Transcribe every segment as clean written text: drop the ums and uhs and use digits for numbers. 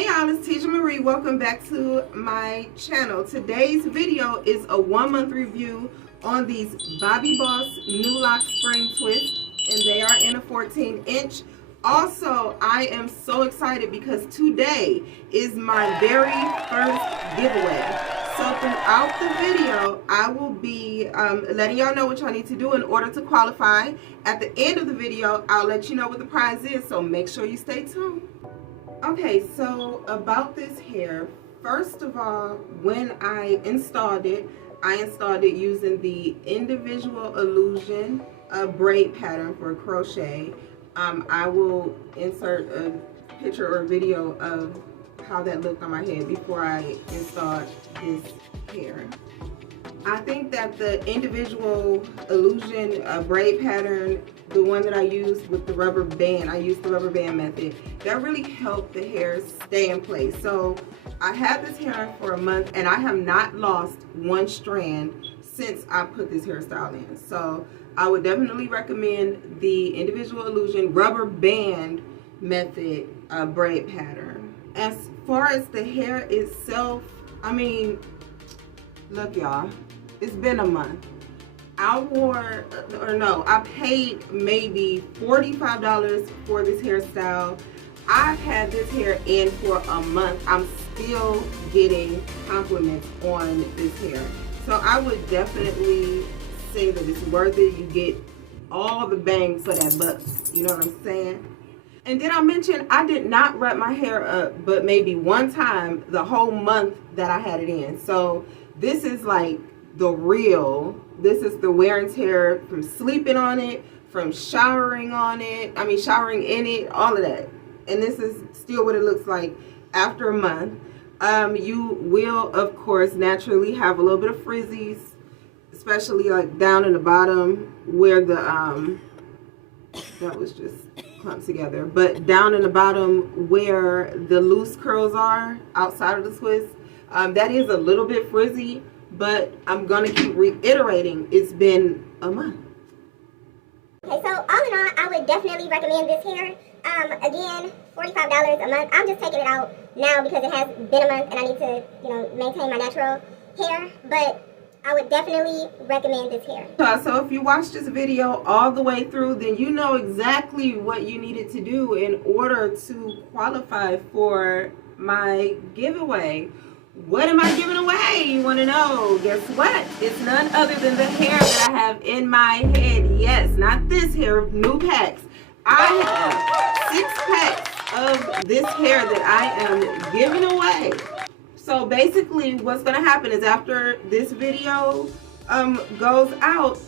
Hey y'all, it's Tisha Marie. Welcome back to my channel. Today's video is a 1 month review on these Bobbi Boss Nu Locs Spring Twists, and they are in a 14-inch. Also, I am so excited because today is my very first giveaway. So throughout the video, I will be letting y'all know what y'all need to do in order to qualify. At the end of the video, I'll let you know what the prize is, so make sure you stay tuned. Okay, so about this hair, first of all, when I installed it using the Individual Illusion braid pattern for crochet. I will insert a picture or video of how that looked on my head before I installed this hair. I think that the Individual Illusion braid pattern, the one that I used with the rubber band, I used the rubber band method, that really helped the hair stay in place. So I had this hair for a month and I have not lost one strand since I put this hairstyle in. So I would definitely recommend the Individual Illusion rubber band method braid pattern. As far as the hair itself, I mean, look y'all, it's been a month. I paid maybe $45 for this hairstyle. I've had this hair in for a month. I'm still getting compliments on this hair. So I would definitely say that it's worth it. You get all the bang for that buck. You know what I'm saying? And then I mentioned I did not wrap my hair up but maybe one time the whole month that I had it in. So this is like the real. This is the wear and tear from sleeping on it, from showering on it, showering in it, all of that. And this is still what it looks like after a month. You will, of course, naturally have a little bit of frizzies, especially like down in the bottom where the, that was just clumped together. But down in the bottom where the loose curls are outside of the twist, that is a little bit frizzy. But I'm going to keep reiterating, it's been a month. Okay, so all in all, I would definitely recommend this hair. Again, $45 a month. I'm just taking it out now because it has been a month and I need to, maintain my natural hair. But I would definitely recommend this hair. So if you watched this video all the way through, then you know exactly what you needed to do in order to qualify for my giveaway. What am I giving away? You want to know? Guess what? It's none other than the hair that I have in my head. Yes, not this hair, new packs. I have 6 packs of this hair that I am giving away. So basically what's going to happen is after this video goes out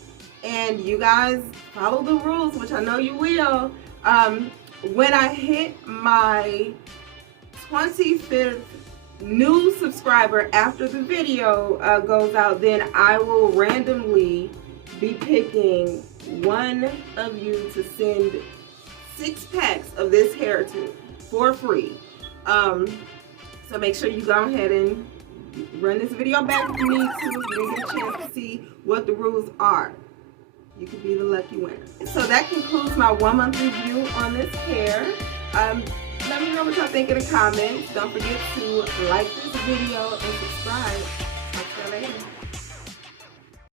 and you guys follow the rules, which I know you will, when I hit my 25th new subscriber after the video goes out, then I will randomly be picking one of you to send 6 packs of this hair to for free. So make sure you go ahead and run this video back if you need to. You didn't get a chance to see what the rules are. You could be the lucky winner. So that concludes my 1 month review on this hair. Let me know what y'all think in the comments. Don't forget to like this video and subscribe. I'll see you later.